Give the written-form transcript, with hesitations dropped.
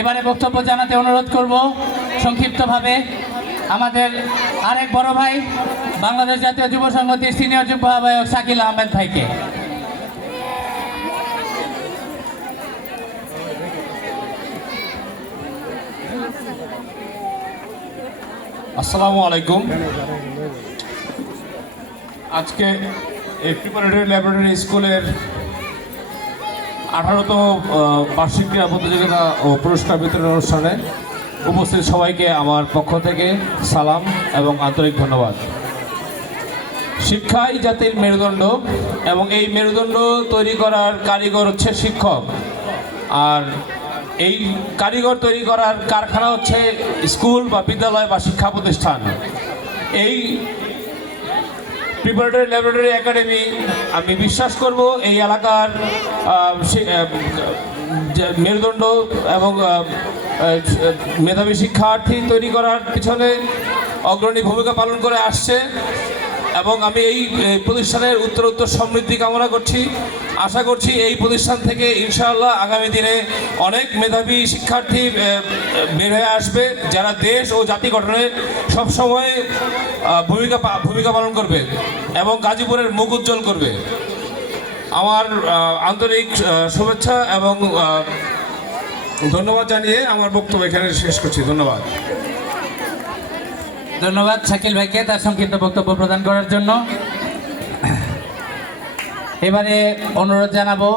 এবারে বক্তব্য জানাতে অনুরোধ করব সংক্ষিপ্তভাবে আমাদের আরেক বড় ভাই বাংলাদেশ জাতীয় যুব সংহতির সিনিয়র যুব আহ্বায়ক শাকিল আহমেদ ভাইকে। আসসালামু আলাইকুম। আজকে এই প্রিপারেটরি ল্যাবরেটরি স্কুলের 18তম বার্ষিক ক্রীড়া প্রতিযোগিতা ও পুরস্কার বিতরণ অনুষ্ঠানে উপস্থিত সবাইকে আমার পক্ষ থেকে সালাম এবং আন্তরিক ধন্যবাদ। শিক্ষাই জাতির মেরুদণ্ড এবং এই মেরুদণ্ড তৈরি করার কারিগর হচ্ছে শিক্ষক, আর এই কারিগর তৈরি করার কারখানা হচ্ছে স্কুল বা বিদ্যালয় বা শিক্ষা প্রতিষ্ঠান। এই প্রিপারেটরি ল্যাবরেটরি একাডেমি আমি বিশ্বাস করব এই এলাকার মেরুদণ্ড এবং মেধাবী শিক্ষার্থী তৈরি করার পিছনে অগ্রণী ভূমিকা পালন করে আসছে এবং আমি এই প্রতিষ্ঠানের উত্তরোত্তর সমৃদ্ধি কামনা করছি। আশা করছি এই প্রতিষ্ঠান থেকে ইনশাআল্লাহ আগামী দিনে অনেক মেধাবী শিক্ষার্থী বের হয়ে আসবে, যারা দেশ ও জাতি গঠনে সবসময় ভূমিকা পালন করবে এবং গাজীপুরের মুখ উজ্জ্বল করবে। আমার আন্তরিক শুভেচ্ছা এবং ধন্যবাদ জানিয়ে আমার বক্তব্য এখানে শেষ করছি। ধন্যবাদ। ধন্যবাদ শাকিল ভাইকে তার সংক্ষিপ্ত বক্তব্য প্রদান করার জন্য। এবারে অনুরোধ জানাবো